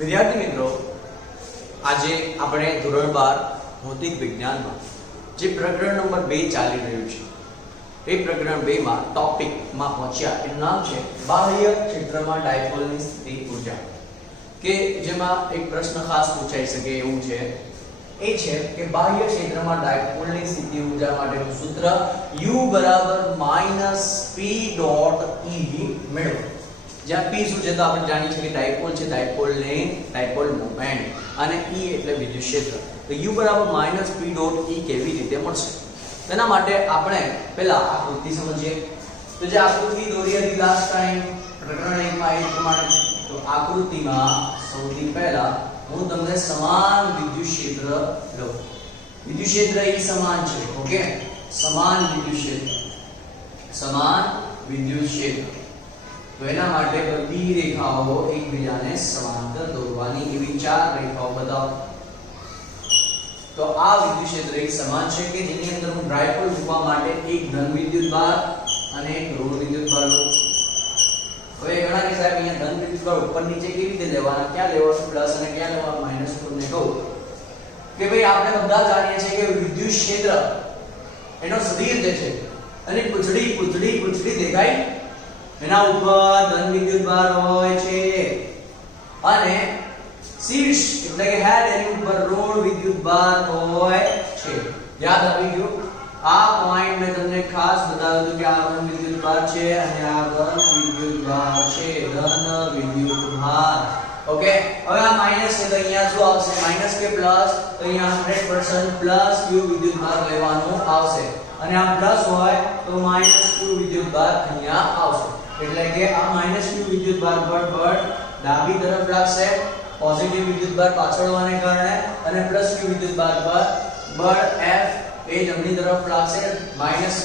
વિદ્યાર્થી મિત્રો, આજે આપણે ધોરણ 12 ભૌતિક વિજ્ઞાનમાં જે પ્રકરણ નંબર 2 ચાલી રહ્યું છે એ પ્રકરણ 2 માં ટોપિકમાં પહોંચ્યા. એનું નામ છે બાહ્ય ક્ષેત્રમાં ડાયપોલની સ્થિતિ ઊર્જા. કે જેમાં એક પ્રશ્ન ખાસ પૂછાઈ શકે એવું છે, એ છે કે બાહ્ય ક્ષેત્રમાં ડાયપોલની સ્થિતિ ઊર્જા માટેનું સૂત્ર U - P ડોટ E મેળવો. જ્યાં P શું છે તો આપણે જાણીએ છીએ કે ડાયપોલ છે, ડાયપોલ મોમેન્ટ, અને E એટલે વિદ્યુત ક્ષેત્ર. તો U - P ડોટ E કેવી રીતે મળશે? તેના માટે આપણે પહેલા આકૃતિ સમજીએ. તો જે આકૃતિ દોરી હતી લાસ્ટ ટાઈમ પ્રકરણ 1 માં એ પ્રમાણે, તો આકૃતિમાં સૌથી પહેલા હું તમને સમાન વિદ્યુત ક્ષેત્ર લઉં. વિદ્યુત ક્ષેત્ર એ સમાન છે. ઓકે, સમાન વિદ્યુત ક્ષેત્ર. તો એના માટે બધી રેખાઓ એકબીજાને સમાંતર દોરવાની, એવી 4 રેખાઓ બતાવો. તો આ વિદ્યુત ક્ષેત્ર એક સમાન છે કે જેની અંદર હું ડાયપોલ મૂકવા માટે એક ધન વિદ્યુત ભાર અને એક ઋણ વિદ્યુત ભાર લઉં. હવે ઘણા કે સાહેબ અહીંયા ધન વિદ્યુત ભાર ઉપર નીચે કેવી રીતે લેવાના, ક્યાં લેવાનું પ્લસ અને ક્યાં લેવાનું માઈનસ, તમને કહું કે ભાઈ આપણે બધા જાણીએ છીએ કે વિદ્યુત ક્ષેત્ર એનો સદિશ જે છે અને પૂંછડી દેખાય, એના ઉપર ધન વિદ્યુત ભાર હોય છે અને શીર્ષ એટલે કે હેડ એની ઉપર ઋણ વિદ્યુત ભાર હોય છે. યાદ આવી ગયું? આ પોઈન્ટ મેં તમને ખાસ બતાવ્યું હતું કે આ ધન વિદ્યુત ભાર છે અને આ ધન વિદ્યુત ભાર છે, ધન વિદ્યુત ભાર. ઓકે, હવે આ માઈનસ છે તો અહીંયા શું આવશે? માઈનસ કે પ્લસ? તો અહીંયા 100% પ્લસ q વિદ્યુત ભાર લેવાનું આવશે, અને આ પ્લસ હોય તો માઈનસ q વિદ્યુત ભાર અહીંયા આવશે. એટલે કે આ માઈનસ q વિદ્યુત ભાર પર બળ ડાબી તરફ લાગશે, પોઝિટિવ વિદ્યુત ભાર પાછળ હોવાને કારણે, અને પ્લસ q વિદ્યુત ભાર પર બળ F એ જમણી તરફ લાગશે, માઈનસ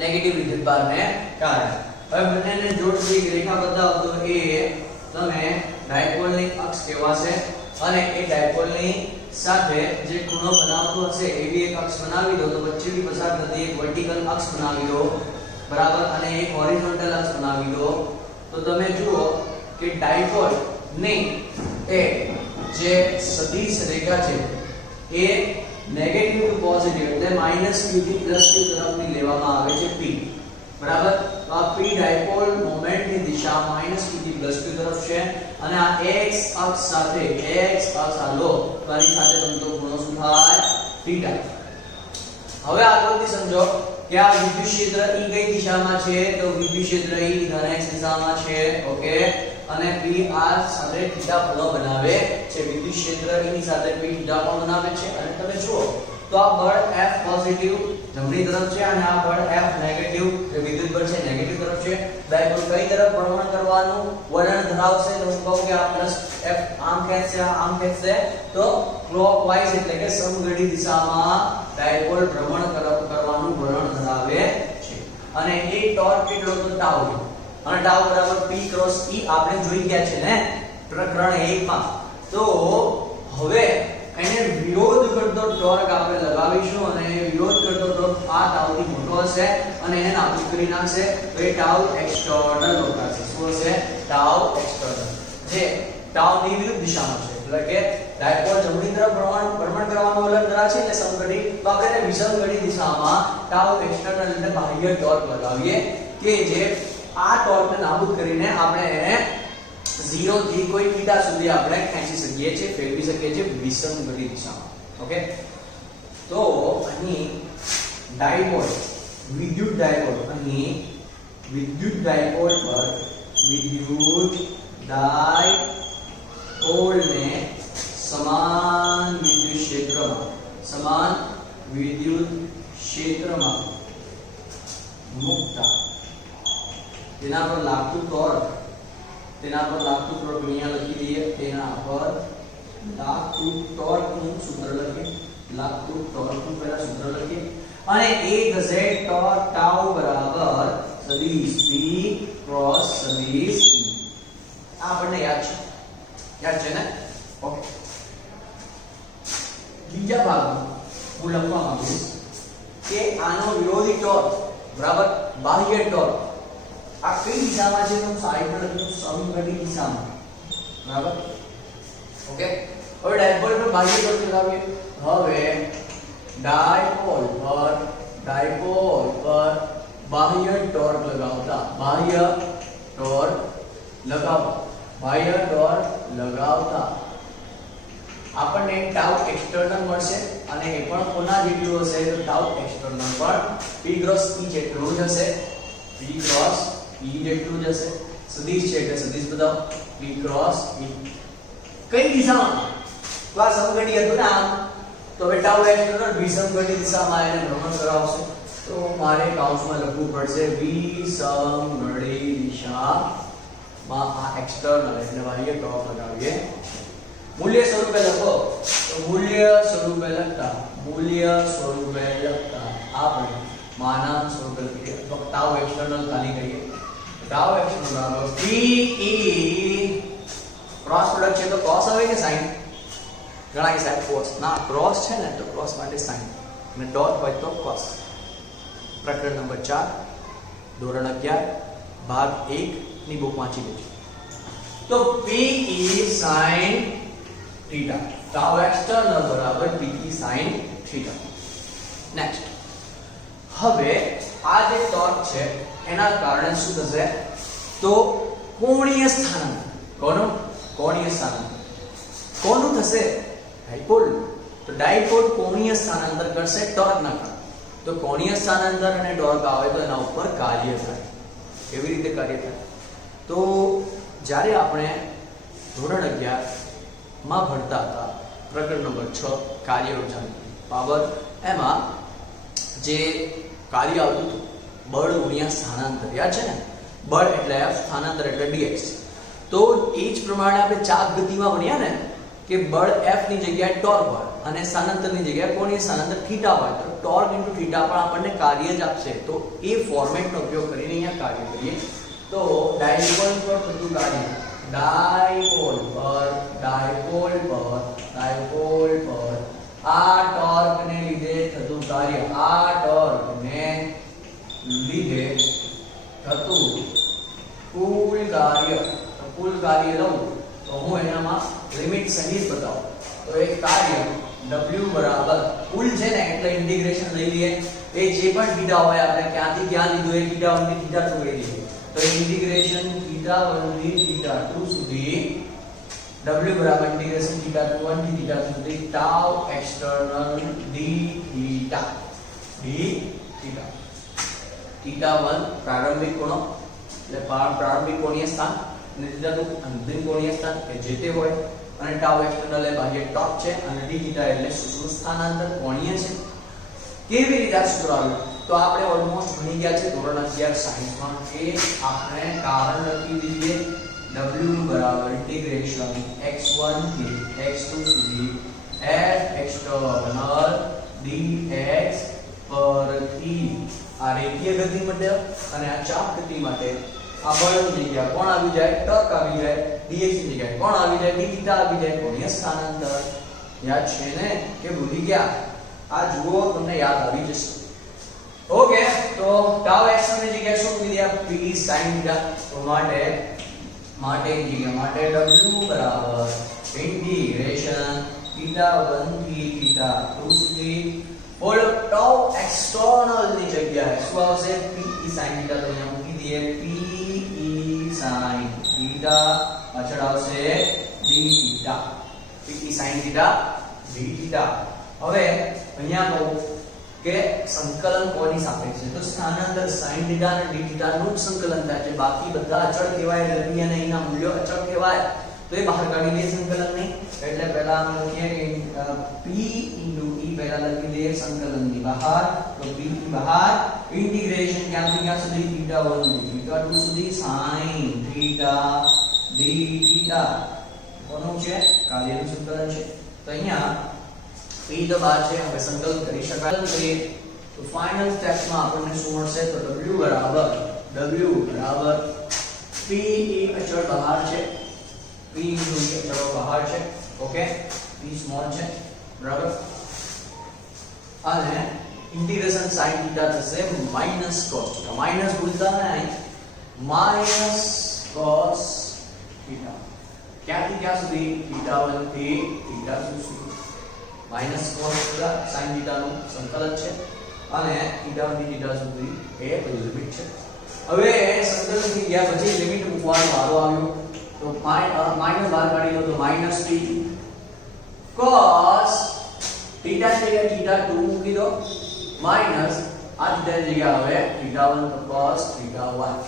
નેગેટિવ વિદ્યુત ભારને કારણે. હવે બંનેને જોડતી એક રેખા બતાવો તો એ તમે ડાયપોલની અક્ષ કહેવાશે, અને એ ડાયપોલની સાથે જે ખૂણો બનાવતો હશે એવી એક અક્ષ બનાવી દો. તો વચ્ચેથી પસાર થતી એક વર્ટિકલ અક્ષ બનાવી દો, બરાબર, અને એક હોરિઝોન્ટલ અક્ષ બનાવી દો. તો તમે જુઓ કે ડાયપોલ ની એ જે સદિશ રેખા છે એ નેગેટિવ ટુ પોઝિટિવ એટલે -q થી +q તરફની લેવામાં આવે છે P, બરાબર. તો આ P ડાયપોલ મોમેન્ટની દિશા -q થી +q તરફ છે, અને આ x અક્ષ સાથે આ લો તો આની સાથે બનતો ખૂણો શું થાય? θ. હવે આકૃતિ સમજો કે આ વિદ્યુત ક્ષેત્ર E કઈ દિશામાં છે? તો વિદ્યુત ક્ષેત્ર E ધન x દિશામાં છે. ઓકે, અને P આ સાથે θ ખૂણો બનાવે છે. વિદ્યુત ક્ષેત્ર E ની સાથે P θ પણ બનાવે છે, અને તમે જુઓ તો આ બળ F પોઝિટિવ જમણી તરફ છે અને આ બળ F નેગેટિવ જે વિદ્યુત બળ છે નેગેટિવ તરફ છે. ડાયપોલ કઈ તરફ ભ્રમણ કરવાનું વલણ ધરાવશે? તો હું કહું કે આ +F આમ ખેંચશે, આમ ખેંચશે, તો ક્લોકવાઇઝ એટલે કે સમઘડી દિશામાં ડાયપોલ ભ્રમણ કરવાનું વલણ ધરાવે છે. અને એ ટોર્ક કેટલો? તો ટાઉ, અને ટાઉ બરાબર P ક્રોસ E આપણે જોઈ ગયા છે ને પ્રકરણ 1 માં. તો હવે એને વિરોધ કરતો ટોર્ક આપણે લગાવીશું, અને વિરોધ કરતો ટોર્ક આ ટાઉ થી મોટો હશે અને એને નાબૂદ કરી નાખશે. તો એ ટાઉ એક્સટર્નલ લોકાશે. શું હશે? ટાઉ એક્સટર્નલ, જે ટાઉ ની વિરુદ્ધ દિશામાં છે. એટલે કે ડાયપોલ જમણી તરફ ભ્રમણ કરવાનું વલણ ધરાવે છે એટલે સમઘડી, તો આપણે એને વિષમઘડી દિશામાં ટાઉ એક્સટર્નલ એટલે બાહ્ય ટોર્ક લગાવીએ કે જે આ ટોર્કને નાબૂદ કરીને આપણે એને 0 થી કોઈ θ સુધી આપણે ખેંચી શકીએ છીએ, ફેરવી શકીએ છીએ વિષમઘડી દિશામાં. ઓકે, તો અહીં ડાયપોલ વિદ્યુત ડાયપોલ પર વિદ્યુત ડાયપોલને સમાન વિદ્યુત ક્ષેત્રમાં મૂકતા તેના પર લાગતું ટોર્ક અહીંયા લખી દઈએ. તેના પર લાગતું ટોર્કનું સૂત્ર લખીએ, પહેલા સૂત્ર લખીએ, અને એ ગઝેટ ટોર્ક ટાઉ બરાબર સદિશ P ક્રોસ સદિશ E. આ આપણને યાદ છે ને? ઓકે, બીજા ભાગમાં હું લખવા માંગુ છું કે આનો વિરોધી ટોર્ક બરાબર બાહ્ય ટોર્ક આ કઈ દિશામાં છે? તો સાઈડ પર લખ્યું સમઘડી દિશામાં. બરાબર ઓકે હવે ડાયપોલ પર બાહ્ય ટોર્ક લગાવીએ હવે ડાયપોલ પર બાહ્ય ટોર્ક લગાવતા આપણને ટાઉ એક્સટર્નલ મળશે અને એ પણ કોના જેટલું હશે તો ટાઉ એક્સટર્નલ પણ p ક્રોસ e જેટલું જ હશે સદિશ છે એટલે સદિશ બતાવો p ક્રોસ e કઈ દિશામાં તો આ સમઘડી હતું ને આમ તો હવે ટાઉ એક્સટર્નલ વિષમઘડી દિશામાં એને ભ્રમણ કરાવશે તો મારે કૌંસમાં લખવું પડશે વિષમઘડી દિશામાં આ એક્સટર્નલ એટલે બાહ્ય ટોર્ક લગાવીએ મૂલ્ય સ્વરૂપે લખો તો મૂલ્ય સ્વરૂપે લખતા આપણે માનાંક સ્વરૂપે લખીએ તો ટાઉ એક્સટર્નલ ખાલી કરીએ ટાઉ એક્સટર્નલ બરાબર p e ક્રોસ પ્રોડક્ટ છે તો cos આવે કે sin ઘણા કે સાહેબ cos ના ક્રોસ છે ને તો ક્રોસ માટે sin અને ડોટ હોય તો cos પ્રકરણ નંબર 4 ધોરણ 11 ભાગ 1 ની બુક વાંચી લેજો તો p e sin theta tau external બરાબર p e sin theta next હવે આ જે ટોર્ક છે એના કારણે શું થશે તો કોણીય સ્થાનાંતર કોનું થશે ડાયપોલ તો ડાયપોલ કોણીય સ્થાનાંતર કરશે ટોર્ક ના કારણે તો કોણીય સ્થાનાંતર અને ટોર્ક આવે તો એના ઉપર કાર્ય થાય કેવી રીતે કાર્ય થાય તો જ્યારે આપણે ધોરણ 11 માં ભણતા હતા પ્રકરણ નંબર 6 કાર્ય ઊર્જા પાવર એમાં જે કાર્ય આવતું હતું બળ ગુણ્યા સ્થાનાંતર યાદ છે ને બળ એટલે f સ્થાનાંતર એટલે dx તો એ જ પ્રમાણે આપણે ચાપ ગતિમાં ભણ્યા ને કે બળ f ની જગ્યાએ ટોર્ક હોય અને સ્થાનાંતરની જગ્યાએ કોણીય સ્થાનાંતર થીટા હોય તો ટોર્ક * થીટા પણ આપણને કાર્ય જ આપશે તો એ ફોર્મેટનો ઉપયોગ કરીને અહીંયા કાર્ય કરીએ તો ડાયપોલ પર થતું કાર્ય ડાયપોલ પર આ ટોર્ક ને લીધે થતું કાર્ય કુલ કાર્ય લઉં તો હું એનામાં લિમિટ સહિત બતાવું તો એક કાર્ય w બરાબર કુલ છે ને એટલે ઇન્ટિગ્રેશન લઈ લઈએ એ જે પણ થીટા હોય આપણે ક્યાંથી ક્યાં લીધું એ થીટા 1 થી થીટા 2 લઈ લઈએ તો ઇન્ટિગ્રેશન થીટા 1 થી થીટા 2 સુધી w બરાબર ઇન્ટિગ્રેશન થીટા 1 થી થીટા 2 સુધી tau external d theta theta 1 પ્રારંભિક કોણો એટલે પ્રારંભિક કોણીય સ્થાન અને થીટા 2 અંતિમ કોણીય સ્થાન કે જે તે હોય અને tau external એ બાહ્ય ટોર્ક છે અને d theta એટલે સૂક્ષ્મ સ્થાનાંતર કોણીય છે કેવી રીતે આ સૂત્ર આવ્યું તો આપણે ઓલમોસ્ટ ભણી ગયા છે ધોરણ 11 સાયન્સમાં કે આપણે કારણ લખી દઈએ w બરાબર ઇન્ટિગ્રેશન x1 થી x2 સુધી f external dx પરથી આ રેખીય ગતિ માટે અને આ ચાપ ગતિ માટે આ બળની જગ્યાએ કોણ આવી જાય ટોર્ક આવી જાય dx ની જગ્યાએ કોણ આવી જાય d થીટા આવી જાય કોણીય સ્થાનાંતર યાદ છે ને કે ભૂલી ગયા આ જુઓ તમને યાદ આવી જશે ઓકે તો tau x ની જગ્યાએ શું મૂકી દીધા p sin થીટા તો માટે w બરાબર ઇન્ટિગ્રેશન થીટા 1 થી થીટા 2 સુધી બોલો tau external ની જગ્યાએ શું આવશે p sin થીટા તો અહીંયા મૂકી દઈએ p sin થીટા પાછળ આવશે d theta p sin theta d theta હવે અહીંયા કહું કે સંકલન કોની સાપેક્ષે તો સ્થાનાંતર sin થીટા અને d થીટા નું સંકલન થાય છે બાકી બધા અચળ કહેવાય એટલે અને એના મૂલ્યો અચળ કહેવાય તો એ બહાર કાઢી દે સંકલન નહીં એટલે પહેલા આપણે લખીએ કે p * e પહેલા લખી દે સંકલન ની બહાર તો p ની બહાર ઇન્ટિગ્રેશન ક્યાંથી ક્યાં સુધી થીટા 1 થી થીટા 2 સુધી sin થીટા d થીટા કોનું છે કાર્યનું સંકલન છે તો અહીંયા p તો બહાર છે હવે સંકલન કરી શકાય છે તો ફાઇનલ સ્ટેપ્સ માં આપણને શું મળશે તો w બરાબર p અચળ બહાર છે p અચળ બહાર છે ઓકે p સ્મોલ છે બરાબર અને ઇન્ટિગ્રેશન sin થીટા થશે માઈનસ cos થીટા માઈનસ ભૂલતા નહીં માઈનસ cos થીટા ક્યાંથી ક્યાં સુધી θ1 થી θ2 સુધી માઈનસ cos sin θ નું સંકલન છે અને θ1 થી θ સુધી એ બધી લિમિટ છે. હવે સંકલન થઈ ગયા પછી લિમિટ મૂકવાનો વારો આવ્યો તો માઈનસ બહાર કાઢી લો તો માઈનસ p cos θ જગ્યાએ θ2 મૂકી દો માઈનસ આ θ જગ્યાએ હવે θ1 તો cos θ1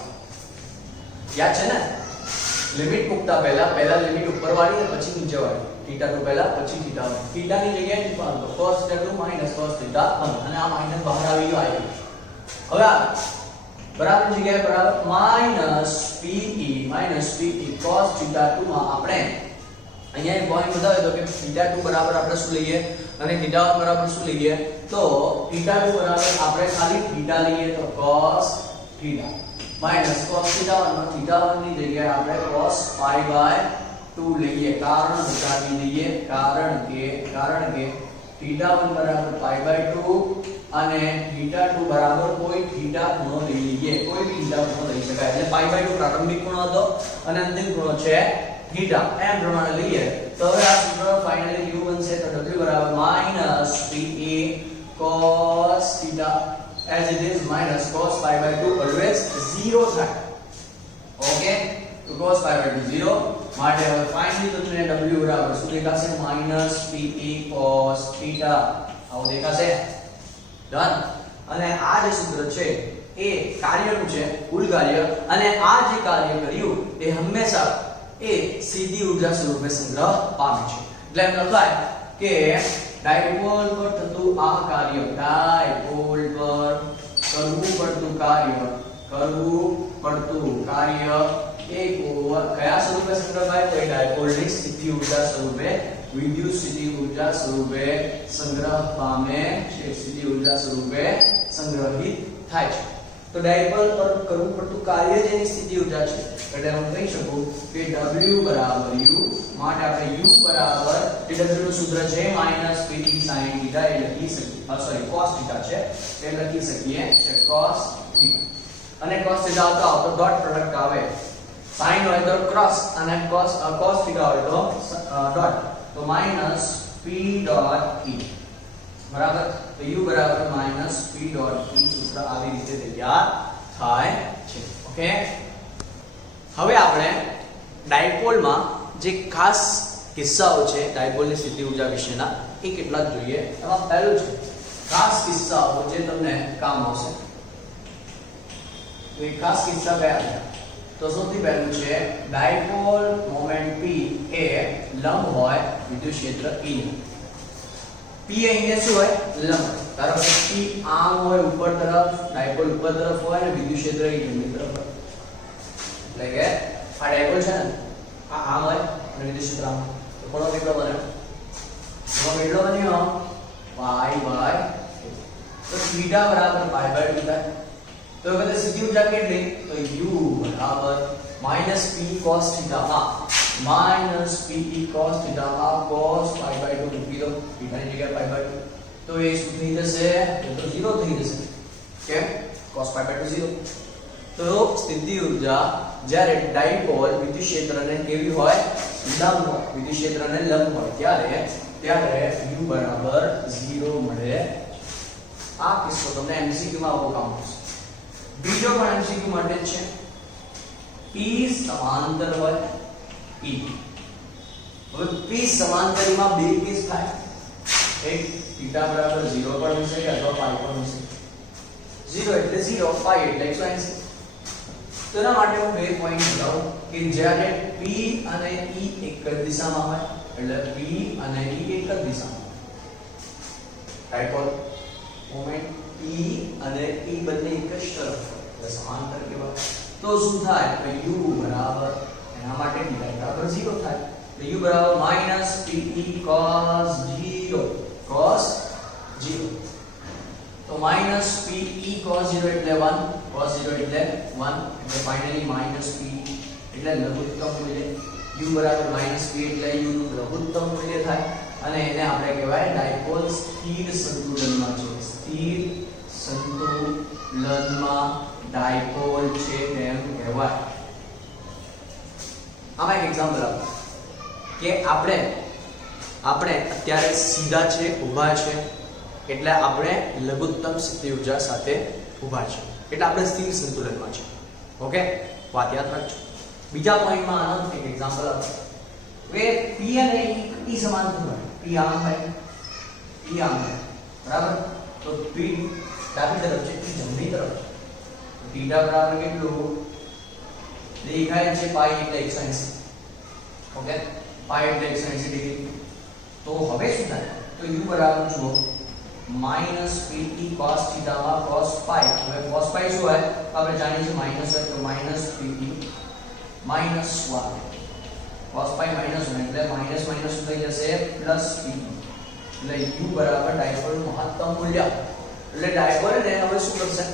યાદ છે ને લિમિટ મૂકતા પહેલા લિમિટ ઉપર વાળી અને પછી નીચે વાળી θ2 પહેલા પછી θ1 θ ની જગ્યાએ મૂકવાનું તો cos θ2 cos θ1 અને આ માઈનસ બહાર આવી ગયો હવે બરાબર જગ્યાએ બરાબર -pe cos θ2 માં આપણે અહીંયા એક પોઈન્ટ બતાવ્યો તો કે θ2 બરાબર આપણે શું લઈએ અને θ1 બરાબર શું લઈએ તો θ2 બરાબર આપણે ખાલી θ લઈએ તો cos θ cos θ1 માં θ1 ની જગ્યાએ આપણે cos π/2 લઈએ કારણ બતાવી દઈએ કારણ કે θ1 બરાબર π/2 અને θ2 બરાબર કોઈ θ ખૂણો લઈ લઈએ કોઈ બી θ ખૂણો લઈ શકાય એટલે π/2 પ્રારંભિક ખૂણો હતો અને અંતિમ ખૂણો છે θ એમ પ્રમાણે લઈએ તો હવે આ સૂત્ર ફાઇનલી u બનશે તો w બરાબર -pe cos θ as it is minus cos π/2 always 0 થાય ઓકે તો cos π/2 0 માટે હવે ફાઇનલી તમને w બરાબર શું દેખાશે -pe cos θ આવું દેખાશે ડન અને આ જે સૂત્ર છે એ કાર્યનું છે કુલ કાર્ય અને આ જે કાર્ય કર્યું એ હંમેશા એ સીધી ઊર્જા સ્વરૂપે સંગ્રહ પામે છે એટલે એમ લખાય કે ડાયપોલ પર થતું આ કાર્ય ડાયપોલ પર કરવું પડતું કાર્ય એક ઓવર કયા સ્વરૂપે સંગ્રહ થાય તો ડાયપોલની સ્થિતિ ઊર્જા સ્વરૂપે વિદ્યુત સ્થિતિ ઊર્જા સ્વરૂપે સંગ્રહ પામે છે સ્થિતિ ઊર્જા સ્વરૂપે સંગ્રહિત થાય છે તો ડાયપોલ પર કરવું પડતું કાર્ય જેની સ્થિતિ ઊર્જા છે એટલે હું કહી શકું કે w બરાબર u માટે આપણે u બરાબર w નું સૂત્ર છે -pe sin θ એ લખી શકીએ સોરી cos θ છે એ લખી શકીએ છે cos θ અને cos θ આવતો ડોટ પ્રોડક્ટ આવે sin હોય તો ક્રોસ અને cos θ હોય તો ડોટ તો -p ડોટ e બરાબર તો u બરાબર -p ડોટ e સૂત્ર આવી રીતે તૈયાર થાય છે ઓકે હવે આપણે ડાયપોલમાં જે ખાસ કિસ્સાઓ છે ડાયપોલની સ્થિતિ ઊર્જા વિશેના એ કેટલાક જોઈએ એમાં પહેલું છે ખાસ કિસ્સાઓ જે તમને કામ આવશે તો એ ખાસ કિસ્સા કયા છે તો સૌથી પહેલું છે ડાયપોલ મોમેન્ટ p એ લંબ હોય વિદ્યુત ક્ષેત્ર E ને p અહીંયા શું હોય લંબ ધારો કે p આમ હોય ઉપર તરફ ડાયપોલ ઉપર તરફ હોય અને વિદ્યુત ક્ષેત્ર E જમણી તરફ હોય એટલે કે આ ડાયપોલ છે ને આ આમ હોય અને વિદ્યુત ક્ષેત્ર આમ તો કોનો કેટલો બને કોનો કેટલો બન્યો y/a તો θ બરાબર π/2 થાય તો હવે સીધી ઊર્જા કેટલી તો u બરાબર -p cos θ માં -pe cos θ માં cos π/2 મૂકી દો θ ની જગ્યાએ π/2 તો એ શું થઈ જશે એ તો 0 થઈ જશે કેમ cos π/2 0 તો સ્થિતિ ઊર્જા જ્યારે ડાયપોલ વિદ્યુત ક્ષેત્રને કેવી હોય લંબ હોય વિદ્યુત ક્ષેત્રને લંબ હોય ત્યારે u બરાબર 0 મળે આ કિસ્સો તમને MCQ માં આવો કામ આવશે બીજો પણ MCQ માટે છે p સમાંતર હોય E હવે p સમાંતરીમાં બે કેસ થાય એક θ બરાબર 0 પર હોઈ શકે અથવા π પર હોઈ શકે 0 એટલે 0 π એટલે 180 તો એના માટે હું બે પોઈન્ટ બતાવું કે જ્યારે p અને e એક જ દિશામાં હોય એટલે p અને e એક જ દિશામાં ડાયપોલ મોમેન્ટ p અને e બંને એક જ તરફ હોય એટલે સમાંતર કહેવાય તો શું થાય તો u બરાબર એના માટે θ બરાબર 0 થાય તો u બરાબર -pe cos 0 તો -pe cos 0 એટલે 1 cos 0 એટલે 1 એટલે ફાઇનલી -pe એટલે લઘુત્તમ મૂલ્ય u બરાબર -p એટલે u નું લઘુત્તમ મૂલ્ય થાય અને એને આપણે કહેવાય ડાયપોલ સ્થિર સંતુલનમાં છે સ્થિર સંતુલનમાં ડાયપોલ છે તેમ કહેવાય આમાં એક એક્ઝામ્પલ આપો કે આપણે અત્યારે સીધા છે, ઊભા છે, એટલે આપણે લઘુત્તમ સ્થિતિ ઊર્જા સાથે ઊભા છે, એટલે આપણે સ્થિર સંતુલનમાં છે. ઓકે, વાત યાદ રાખજો. બીજા પોઈન્ટમાં આનો એક એક્ઝામ્પલ આપો કે P અને E સમાન હોય. P આમ થાય, E આમ થાય, બરાબર? તો P ડાબી તરફ છે, E જમણી તરફ છે. થીટા બરાબર કેટલું દેખાય છે? પાઈ એટલે 180. ઓકે, પાઈ એટલે 180 ડિગ્રી. તો હવે શું થાય? તો u બરાબર જુઓ -pt cos θ માં cos પાઈ. હવે cos પાઈ શું હોય? આપણે જાણીએ છીએ માઈનસ હોય, તો -pt -1 cos પાઈ માઈનસ 1 એટલે માઈનસ માઈનસ શું થઈ જશે? Plus pt. એટલે u બરાબર ડાયપોલ મહત્તમ મૂલ્ય. એટલે ડાયપોલ ને હવે શું કરશે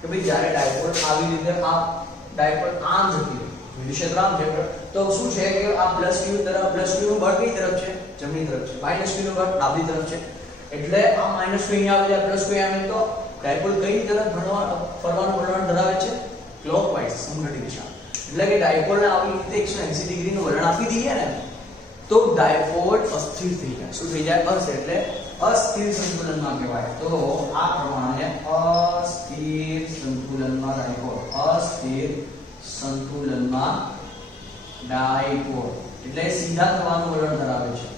કે ભાઈ જ્યારે ડાયપોલ આવી રીતે આ ડાયપોલ આમ જતી રહે, વિદ્યુત ક્ષેત્ર આમ છે, તો શું છે કે આ પ્લસ q તરફ, પ્લસ q નું બળ કઈ તરફ છે? જમણી તરફ છે. માઈનસ q નું બળ ડાબી તરફ છે. એટલે આ માઈનસ q અહીંયા આવે છે, પ્લસ q અહીંયા આવે, તો ડાયપોલ કઈ તરફ ફરવાનું વલણ ધરાવે છે? ક્લોકવાઇઝ, સમઘટિત દિશા. એટલે કે ડાયપોલને આવી રીતે 180 ડિગ્રીનું વલણ આપી દઈએ ને તો ડાયપોલ અસ્થિર થઈ જાય. શું થઈ જાય? એટલે અસ્થિર સંતુલનમાં કહેવાય. તો આ પ્રમાણે અસ્થિર સંતુલનમાં ડાયપોલ, અસ્થિર સંતુલનમાં ડાયપોલ એટલે સીધા થવાનું વલણ ધરાવે છે,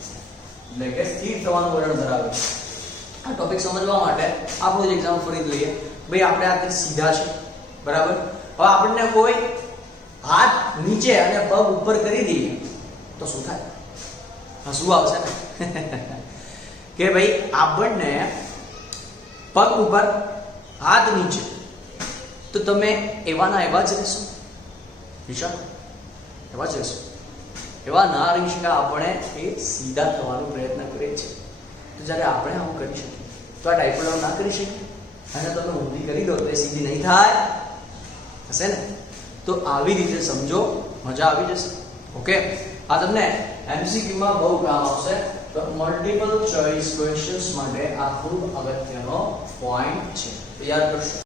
એટલે કે સ્થિર થવાનું વલણ ધરાવે છે. આ ટોપિક સમજવા માટે આપણો જ એક્ઝામ્પલ ફરી લઈએ. ભાઈ આપણે આ સીધા છે, બરાબર? હવે આપણને કોઈ હાથ નીચે અને પગ ઉપર કરી દઈએ તો શું થાય? શું આવશે ને કે ભાઈ આપણને પગ ઉપર હાથ નીચે, તો તમે એવાના એવા જ રહેશો? વિચાર, એવા જ રહેશો? એવા ના રહી શકે. આપણે એ સીધા થવાનો પ્રયત્ન કરીએ છીએ. તો જ્યારે આપણે આવું કરી શકીએ તો આ ડાયપોલ ના કરી શકીએ, અને તમે ઊંધી કરી દો તો એ સીધી નહીં થાય, હશે ને? તો આવી રીતે સમજો, મજા આવી જશે. ઓકે, આ તમને MCQ માં બહુ કામ આવશે. તો મલ્ટિપલ ચોઇસ ક્વેશ્ચન્સ માટે આ ખૂબ અગત્યનો પોઈન્ટ છે, તો યાદ કરશો.